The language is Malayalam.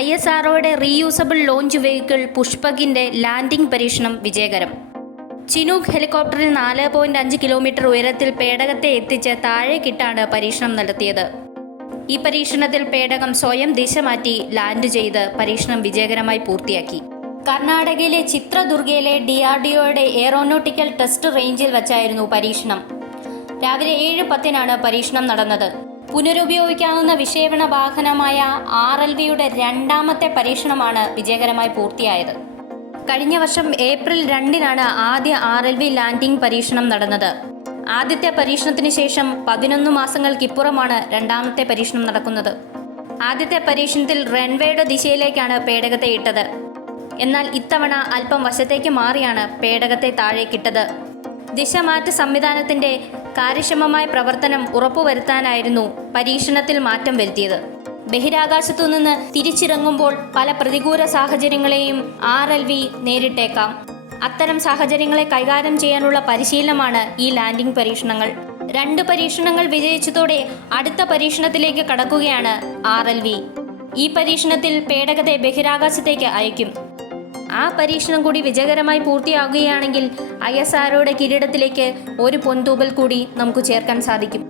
ഐ എസ് ആർഒയുടെ റീയൂസബിൾ ലോഞ്ച് വെഹിക്കിൾ പുഷ്പകിന്റെ ലാൻഡിംഗ് പരീക്ഷണം വിജയകരം. ചിനൂക്ക് ഹെലികോപ്റ്ററിൽ നാല് പോയിന്റ് അഞ്ച് കിലോമീറ്റർ ഉയരത്തിൽ പേടകത്തെ എത്തിച്ച് താഴെ താഴേക്കിട്ടാണ് പരീക്ഷണം നടത്തിയത്. ഈ പരീക്ഷണത്തിൽ പേടകം സ്വയം ദിശ മാറ്റി ലാൻഡ് ചെയ്ത് പരീക്ഷണം വിജയകരമായി പൂർത്തിയാക്കി. കർണാടകയിലെ ചിത്രദുർഗയിലെ ഡി ആർ ഡി ഒയുടെ എയറോനോട്ടിക്കൽ ടെസ്റ്റ് റേഞ്ചിൽ വച്ചായിരുന്നു പരീക്ഷണം. രാവിലെ ഏഴ് പത്തിനാണ് പരീക്ഷണം നടന്നത്. പുനരുപയോഗിക്കാവുന്ന വിക്ഷേപണ വാഹനമായ ആർ എൽ വിയുടെ രണ്ടാമത്തെ പരീക്ഷണമാണ് വിജയകരമായി പൂർത്തിയായത്. കഴിഞ്ഞ വർഷം ഏപ്രിൽ രണ്ടിനാണ് ആദ്യ ആർ എൽ വി ലാൻഡിംഗ് പരീക്ഷണം നടന്നത്. ആദ്യത്തെ പരീക്ഷണത്തിന് ശേഷം പതിനൊന്ന് മാസങ്ങൾക്കിപ്പുറമാണ് രണ്ടാമത്തെ പരീക്ഷണം നടക്കുന്നത്. ആദ്യത്തെ പരീക്ഷണത്തിൽ റൺവേയുടെ ദിശയിലേക്കാണ് പേടകത്തെ ഇട്ടത്. എന്നാൽ ഇത്തവണ അല്പം വശത്തേക്ക് മാറിയാണ് പേടകത്തെ താഴേക്കിട്ടത്. ദിശമാറ്റ സംവിധാനത്തിന്റെ കാര്യക്ഷമമായ പ്രവർത്തനം ഉറപ്പുവരുത്താനായിരുന്നു പരീക്ഷണത്തിൽ മാറ്റം വരുത്തിയത്. ബഹിരാകാശത്തു നിന്ന് തിരിച്ചിറങ്ങുമ്പോൾ പല പ്രതികൂല സാഹചര്യങ്ങളെയും ആർ എൽ വി നേരിട്ടേക്കാം. അത്തരം സാഹചര്യങ്ങളെ കൈകാര്യം ചെയ്യാനുള്ള പരിശീലനമാണ് ഈ ലാൻഡിംഗ് പരീക്ഷണങ്ങൾ. രണ്ട് പരീക്ഷണങ്ങൾ വിജയിച്ചതോടെ അടുത്ത പരീക്ഷണത്തിലേക്ക് കടക്കുകയാണ് ആർ ഈ പരീക്ഷണത്തിൽ പേടകത്തെ ബഹിരാകാശത്തേക്ക് അയക്കും. ആ പരീക്ഷണം കൂടി വിജയകരമായി പൂർത്തിയാകുകയാണെങ്കിൽ ഐ എസ് ആർഒയുടെ കിരീടത്തിലേക്ക് ഒരു പൊൻതൂബൽ കൂടി നമുക്ക് ചേർക്കാൻ സാധിക്കും.